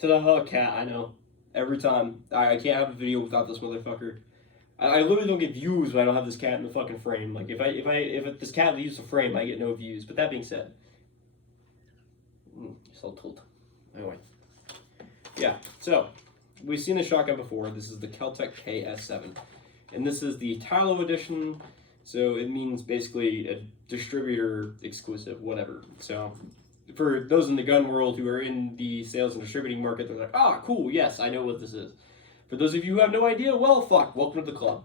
Ta-da, cat, I know. Every time. I can't have a video without this motherfucker. I literally don't get views when I don't have this cat in the fucking frame. Like, if this cat leaves the frame, I get no views. But that being said. So told. Anyway. Yeah, so, we've seen the shotgun before. This is the Ketlec KS7. And this is the Tylo edition. So, it means basically a distributor exclusive, whatever. So, for those in the gun world who are in the sales and distributing market, they're like, ah, cool, yes, I know what this is. For those of you who have no idea, well, fuck, welcome to the club.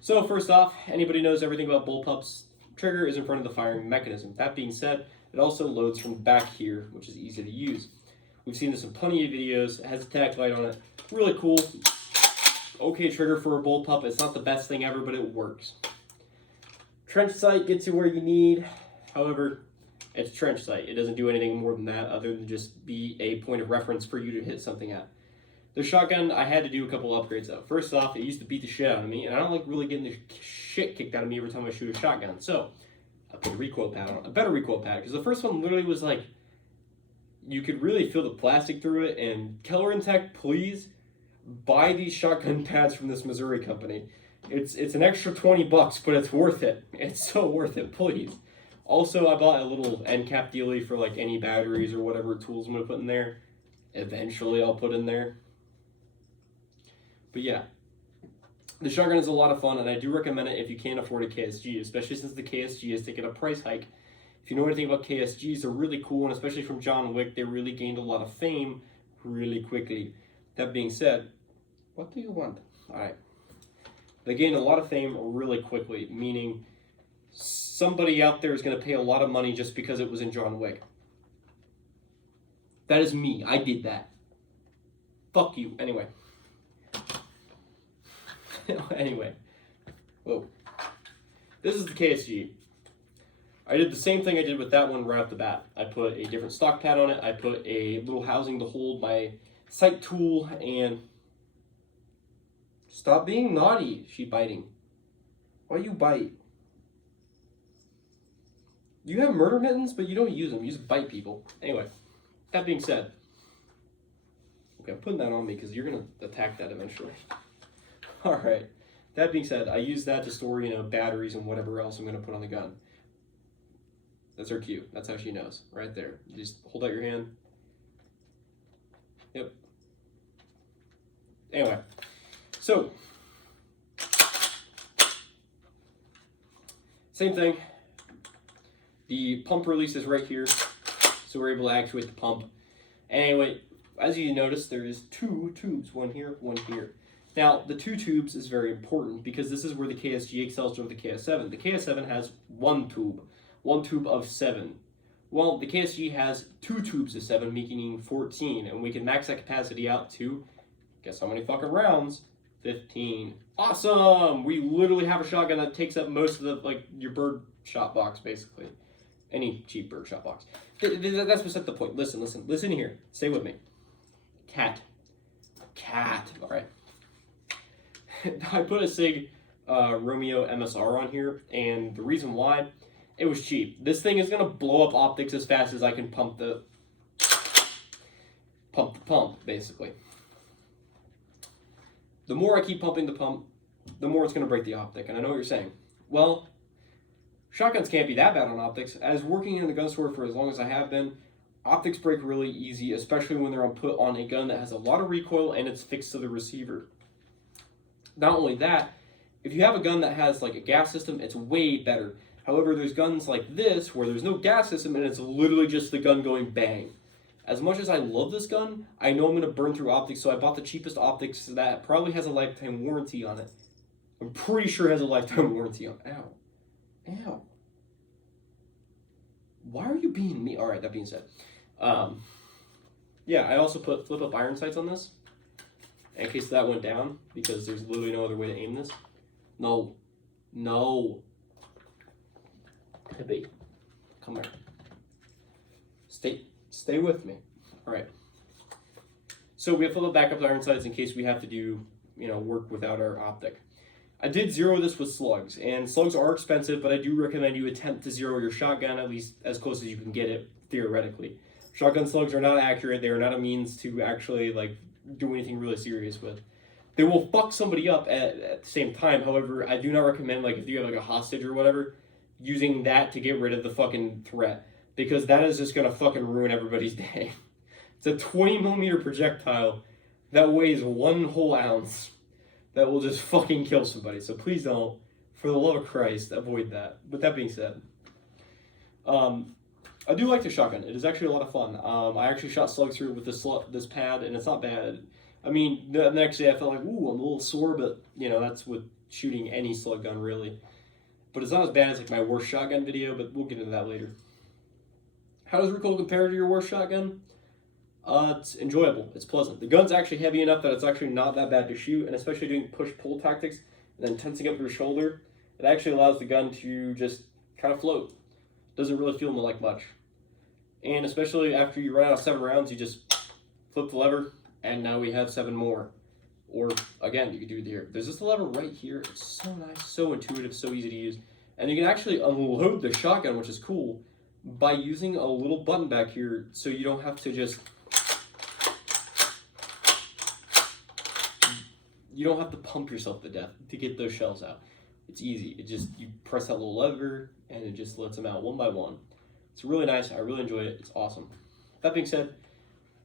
So first off, anybody knows everything about bullpups. Trigger is in front of the firing mechanism. That being said, it also loads from back here, which is easy to use. We've seen this in plenty of videos. It has a tack light on it. Really cool. Okay trigger for a bullpup. It's not the best thing ever, but it works. Trench sight gets you where you need. However, it's trench sight. It doesn't do anything more than that other than just be a point of reference for you to hit something at. The shotgun, I had to do a couple upgrades though. First off, it used to beat the shit out of me, and I don't like really getting the shit kicked out of me every time I shoot a shotgun. So, I put a recoil pad on, a better recoil pad, because the first one literally was like, you could really feel the plastic through it, and Keller and Tech, please, buy these shotgun pads from this Missouri company. It's an extra 20 bucks, but it's worth it. It's so worth it, please. Also, I bought a little end cap dealie for like any batteries or whatever tools I'm going to put in there. Eventually, I'll put in there. But yeah, the shotgun is a lot of fun, and I do recommend it if you can't afford a KSG, especially since the KSG has taken a price hike. If you know anything about KSGs, they're really cool, and especially from John Wick, they really gained a lot of fame really quickly. That being said, what do you want? All right. They gained a lot of fame really quickly, meaning somebody out there is going to pay a lot of money just because it was in John Wick. That is me. I did that. Fuck you. Anyway. Anyway. Whoa. This is the KSG. I did the same thing I did with that one right off the bat. I put a different stock pad on it. I put a little housing to hold my sight tool, and... Stop being naughty. She biting. Why you bite? You have murder mittens, but you don't use them. You just bite people. Anyway, that being said, okay, I'm putting that on me because you're going to attack that eventually. All right. That being said, I use that to store, batteries and whatever else I'm going to put on the gun. That's her cue. That's how she knows. Right there. You just hold out your hand. Yep. Anyway. So, same thing. The pump release is right here, so we're able to actuate the pump. Anyway, as you notice, there is two tubes, one here, one here. Now, the two tubes is very important because this is where the KSG excels over the KS7. The KS7 has one tube of 7. Well, the KSG has 2 tubes of 7, making 14, and we can max that capacity out to, guess how many fucking rounds? 15. Awesome! We literally have a shotgun that takes up most of the, your bird shot box, basically. Any cheap bird shot box. That's beside the point. Listen here. Stay with me. Cat. All right. I put a SIG Romeo MSR on here, and the reason why, it was cheap. This thing is gonna blow up optics as fast as I can pump the pump, basically. The more I keep pumping the pump, the more it's gonna break the optic. And I know what you're saying. Well, shotguns can't be that bad on optics. As working in the gun store for as long as I have been, optics break really easy, especially when they're put on a gun that has a lot of recoil and it's fixed to the receiver. Not only that, if you have a gun that has a gas system, it's way better. However, there's guns like this where there's no gas system and it's literally just the gun going bang. As much as I love this gun, I know I'm going to burn through optics, so I bought the cheapest optics that probably has a lifetime warranty on it. I'm pretty sure it has a lifetime warranty on it. Ow. Why are you being me? Alright, that being said. Yeah, I also put flip-up iron sights on this, in case that went down, because there's literally no other way to aim this. No. Hey, come here. Stay with me. Alright. So we have flip-up backup iron sights in case we have to do, work without our optic. I did zero this with slugs, and slugs are expensive, but I do recommend you attempt to zero your shotgun, at least as close as you can get it, theoretically. Shotgun slugs are not accurate. They are not a means to actually, like, do anything really serious with. They will fuck somebody up at the same time. However, I do not recommend, like, if you have, like, a hostage or whatever, using that to get rid of the fucking threat, because that is just gonna fucking ruin everybody's day. It's a 20 millimeter projectile that weighs 1 whole ounce that will just fucking kill somebody. So please don't, for the love of Christ, avoid that. With that being said, I do like the shotgun. It is actually a lot of fun. I actually shot slugs through with this pad, and it's not bad. I mean, the next day I felt like, ooh, I'm a little sore, but, you know, that's with shooting any slug gun, really. But it's not as bad as, like, my worst shotgun video, but we'll get into that later. How does recoil compare to your worst shotgun? It's enjoyable. It's pleasant. The gun's actually heavy enough that it's actually not that bad to shoot, and especially doing push-pull tactics and then tensing up your shoulder, it actually allows the gun to just kind of float. Doesn't really feel like much. And especially after you run out of 7 rounds, you just flip the lever, and now we have 7 more. Or, again, you can do it here. There's just a lever right here. It's so nice, so intuitive, so easy to use. And you can actually unload the shotgun, which is cool, by using a little button back here, so you don't have to just... You don't have to pump yourself to death to get those shells out. It's easy. It just, you press that little lever, and it just lets them out one by one. It's really nice. I really enjoyed it. It's awesome. That being said,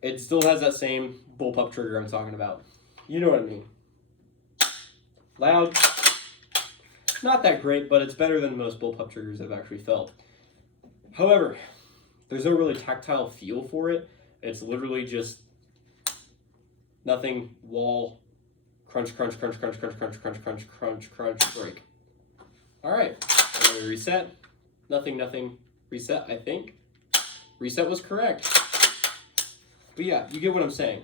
it still has that same bullpup trigger I'm talking about. You know what I mean. Loud. Not that great, but it's better than most bullpup triggers I've actually felt. However, there's no really tactile feel for it. It's literally just nothing, wall, crunch, crunch, crunch, crunch, crunch, crunch, crunch, crunch, crunch, crunch, break. All right, I'm gonna reset. Nothing, nothing, reset, I think. Reset was correct. But yeah, you get what I'm saying.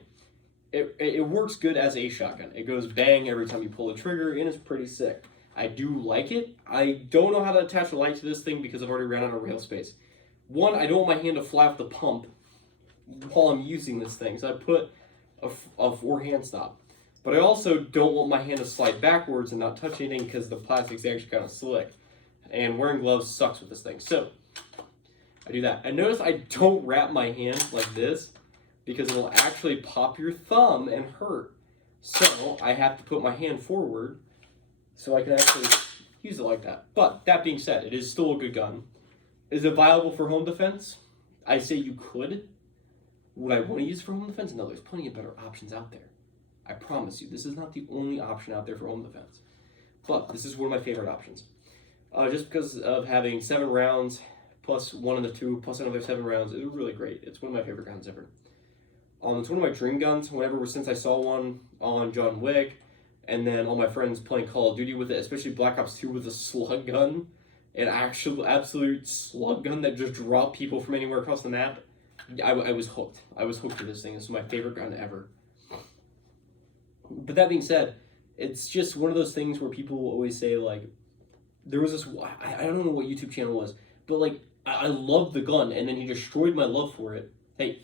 It works good as a shotgun. It goes bang every time you pull the trigger, and it's pretty sick. I do like it. I don't know how to attach a light to this thing because I've already ran out of rail space. One, I don't want my hand to fly off the pump while I'm using this thing, so I put a forehand stop. But I also don't want my hand to slide backwards and not touch anything because the plastic's actually kind of slick. And wearing gloves sucks with this thing. So, I do that. I notice I don't wrap my hand like this because it'll actually pop your thumb and hurt. So, I have to put my hand forward so I can actually use it like that. But, that being said, it is still a good gun. Is it viable for home defense? I say you could. Would I want to use it for home defense? No, there's plenty of better options out there. I promise you, this is not the only option out there for home defense. But this is one of my favorite options. Just because of having 7 rounds, plus 1 in the tube, plus another 7 rounds, it's really great. It's one of my favorite guns ever. It's one of my dream guns, since I saw one on John Wick, and then all my friends playing Call of Duty with it, especially Black Ops 2 with a slug gun, an actual absolute slug gun that just dropped people from anywhere across the map. I was hooked. I was hooked to this thing. This is my favorite gun ever. But that being said, it's just one of those things where people always say, like, there was this, I don't know what YouTube channel was, but, like, I loved the gun, and then he destroyed my love for it. Hey.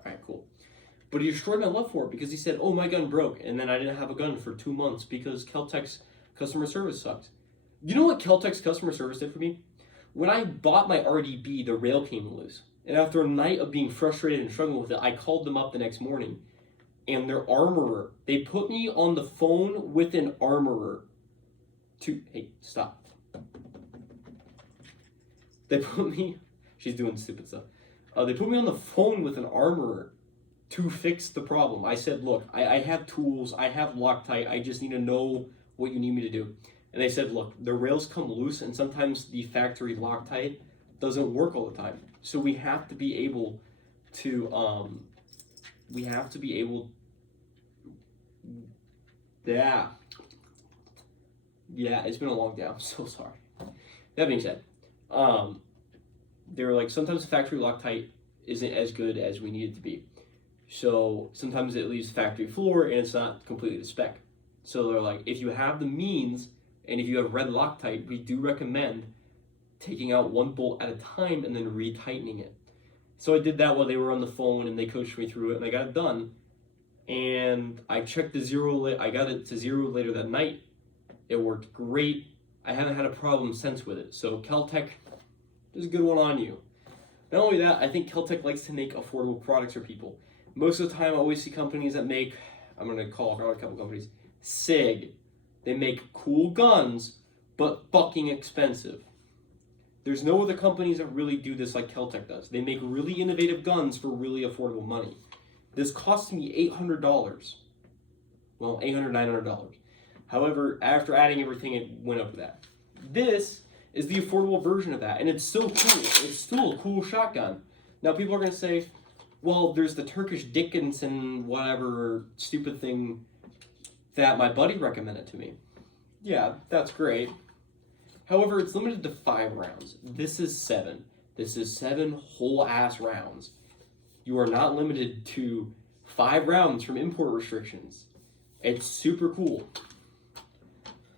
Alright, cool. But he destroyed my love for it because he said, oh, my gun broke, and then I didn't have a gun for 2 months because Keltec's customer service sucked. You know what Keltec's customer service did for me? When I bought my RDB, the rail came loose. And after a night of being frustrated and struggling with it, I called them up the next morning. And their armorer, they put me on the phone with an armorer hey, stop. They put me, she's doing stupid stuff. They put me on the phone with an armorer to fix the problem. I said, look, I have tools, I have Loctite, I just need to know what you need me to do. And they said, look, the rails come loose and sometimes the factory Loctite doesn't work all the time. So we have to be able to, yeah, it's been a long day, I'm so sorry. That being said, they were like, sometimes the factory Loctite isn't as good as we need it to be. So sometimes it leaves the factory floor and it's not completely to spec. So they're like, if you have the means and if you have red Loctite, we do recommend taking out 1 bolt at a time and then retightening it. So I did that while they were on the phone and they coached me through it and I got it done. and I checked the zero. I got it to zero later that night. It worked great. I haven't had a problem since with it. So Ketlec, there's a good one on you. Not only that, I think Ketlec likes to make affordable products for people. Most of the time, I always see companies that make, I'm going to call out a couple companies, SIG. They make cool guns, but fucking expensive. There's no other companies that really do this like Ketlec does. They make really innovative guns for really affordable money. This cost me $800. Well, $800, $900. However, after adding everything, it went up to that. This is the affordable version of that, and it's so cool. It's still a cool shotgun. Now, people are going to say, well, there's the Turkish Dickinson whatever stupid thing that my buddy recommended to me. Yeah, that's great. However, it's limited to 5 rounds. This is 7. This is 7 whole-ass rounds. You are not limited to 5 rounds from import restrictions. It's super cool.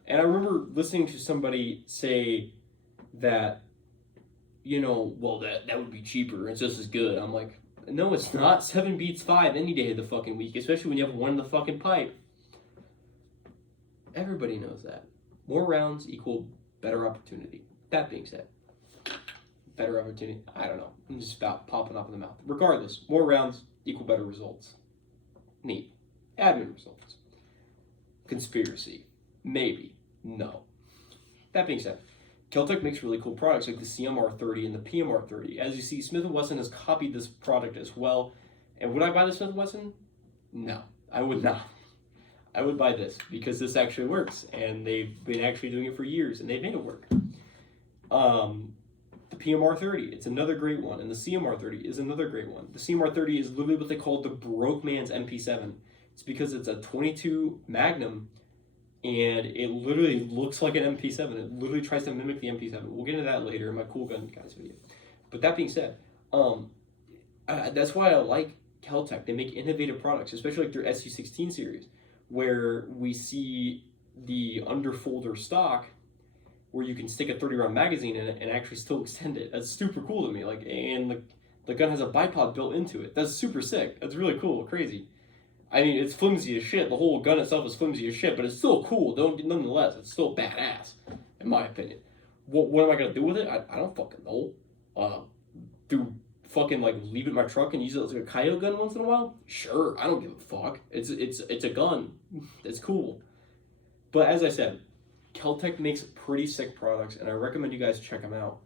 And I remember listening to somebody say that, you know, well, that would be cheaper. It's just as good. I'm like, no, it's not. 7 beats 5 any day of the fucking week, especially when you have one in the fucking pipe. Everybody knows that. More rounds equal better opportunity. That being said, better opportunity, I don't know. I'm just about popping up in the mouth. Regardless, more rounds equal better results. Neat. Admin results. Conspiracy. Maybe. No. That being said, Ketlec makes really cool products like the CMR30 and the PMR30. As you see, Smith & Wesson has copied this product as well. And would I buy the Smith & Wesson? No, I would not. I would buy this because this actually works, and they've been actually doing it for years, and they've made it work. The PMR30, it's another great one, and the CMR30 is another great one. The CMR30 is literally what they call the broke man's MP7. It's because it's a 22 Magnum, and it literally looks like an MP7. It literally tries to mimic the MP7. We'll get into that later in my Cool Gun Guys video. But that being said, that's why I like Ketlec. They make innovative products, especially like their SU16 series, where we see the underfolder stock where you can stick a 30-round magazine in it and actually still extend it. That's super cool to me. Like, and the gun has a bipod built into it. That's super sick. That's really cool. Crazy. I mean, it's flimsy as shit. The whole gun itself is flimsy as shit, but it's still cool. Nonetheless, it's still badass, in my opinion. What am I gonna do with it? I don't fucking know. Fucking like leave it in my truck and use it as like a coyote gun once in a while? Sure, I don't give a fuck. It's a gun. It's cool. But as I said, Ketlec makes pretty sick products, and I recommend you guys check them out.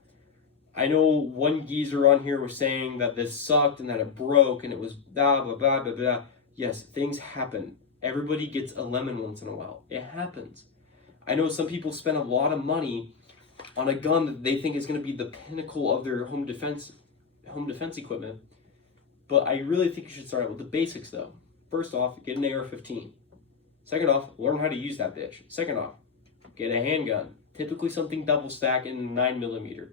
I know one geezer on here was saying that this sucked and that it broke and it was blah blah blah blah blah. Yes, things happen. Everybody gets a lemon once in a while. It happens. I know some people spend a lot of money on a gun that they think is going to be the pinnacle of their home defense equipment, but I really think you should start out with the basics though. First off, get an AR-15. Second off, learn how to use that bitch. Second off, get a handgun, typically something double stack in 9mm.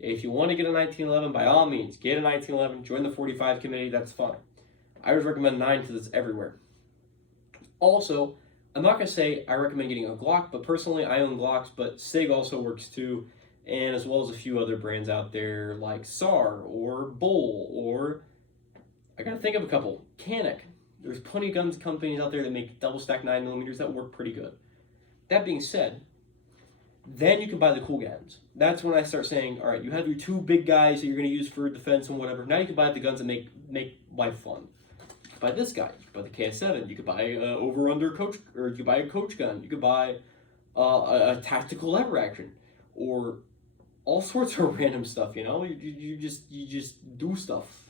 If you want to get a 1911, by all means, get a 1911, join the 45 committee, that's fine. I would recommend 9 because it's everywhere. Also, I'm not going to say I recommend getting a Glock, but personally I own Glocks, but SIG also works too, and as well as a few other brands out there like SAR or Bull, or I gotta think of a couple, Ketlec. There's plenty of guns companies out there that make double stack 9mm that work pretty good. That being said, then you can buy the cool guns. That's when I start saying, all right, you have your 2 big guys that you're going to use for defense and whatever. Now you can buy the guns that make life fun. You can buy this guy. You can buy the KS7. You could buy over-under coach, or you could buy a coach gun. You could buy a tactical lever action, or all sorts of random stuff. You know, you just do stuff.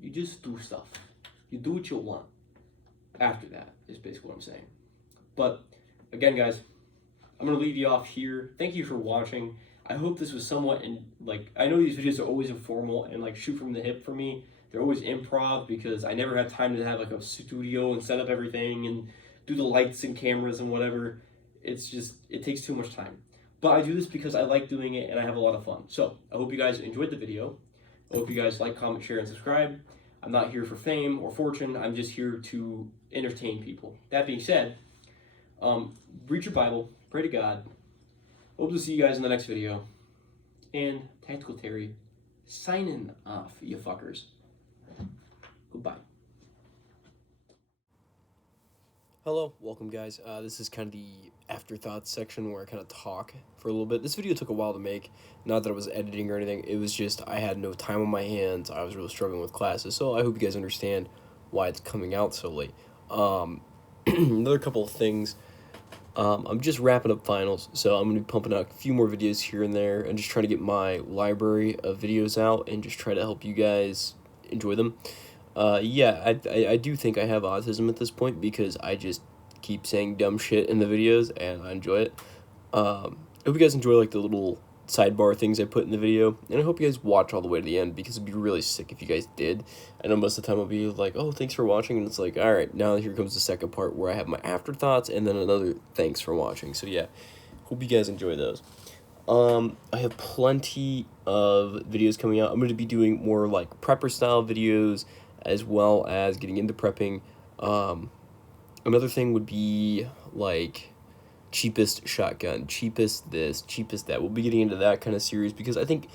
You just do stuff. You do what you want. After that is basically what I'm saying. But again, guys, I'm going to leave you off here. Thank you for watching. I hope this was somewhat, I know these videos are always informal and like shoot from the hip for me. They're always improv because I never have time to have like a studio and set up everything and do the lights and cameras and whatever. It's just, it takes too much time. But I do this because I like doing it and I have a lot of fun. So I hope you guys enjoyed the video. I hope you guys like, comment, share, and subscribe. I'm not here for fame or fortune. I'm just here to entertain people. That being said, read your Bible, pray to God. Hope to see you guys in the next video. And Tactical Terry, signing off, you fuckers. Goodbye. Hello, welcome guys. This is kind of the afterthoughts section where I kind of talk for a little bit. This video took a while to make, not that I was editing or anything, it was just I had no time on my hands, I was really struggling with classes, so I hope you guys understand why it's coming out so late. Another couple of things, I'm just wrapping up finals, so I'm going to be pumping out a few more videos here and there, and just trying to get my library of videos out, and just try to help you guys enjoy them. Yeah, I do think I have autism at this point because I just keep saying dumb shit in the videos and I enjoy it. I hope you guys enjoy like the little sidebar things I put in the video, and I hope you guys watch all the way to the end because it'd be really sick if you guys did. I know most of the time I'll be like, oh, thanks for watching, and it's like, alright, now here comes the second part where I have my afterthoughts and then another thanks for watching. So yeah, hope you guys enjoy those. I have plenty of videos coming out. I'm going to be doing more like prepper style videos as well as getting into prepping. Another thing would be like cheapest shotgun, cheapest this, cheapest that. We'll be getting into that kind of series because I think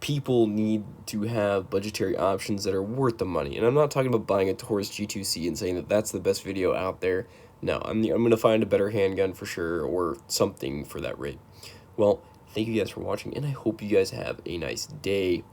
people need to have budgetary options that are worth the money. And I'm not talking about buying a Taurus G2C and saying that that's the best video out there. No, I'm going to find a better handgun for sure or something for that rate. Well, thank you guys for watching, and I hope you guys have a nice day.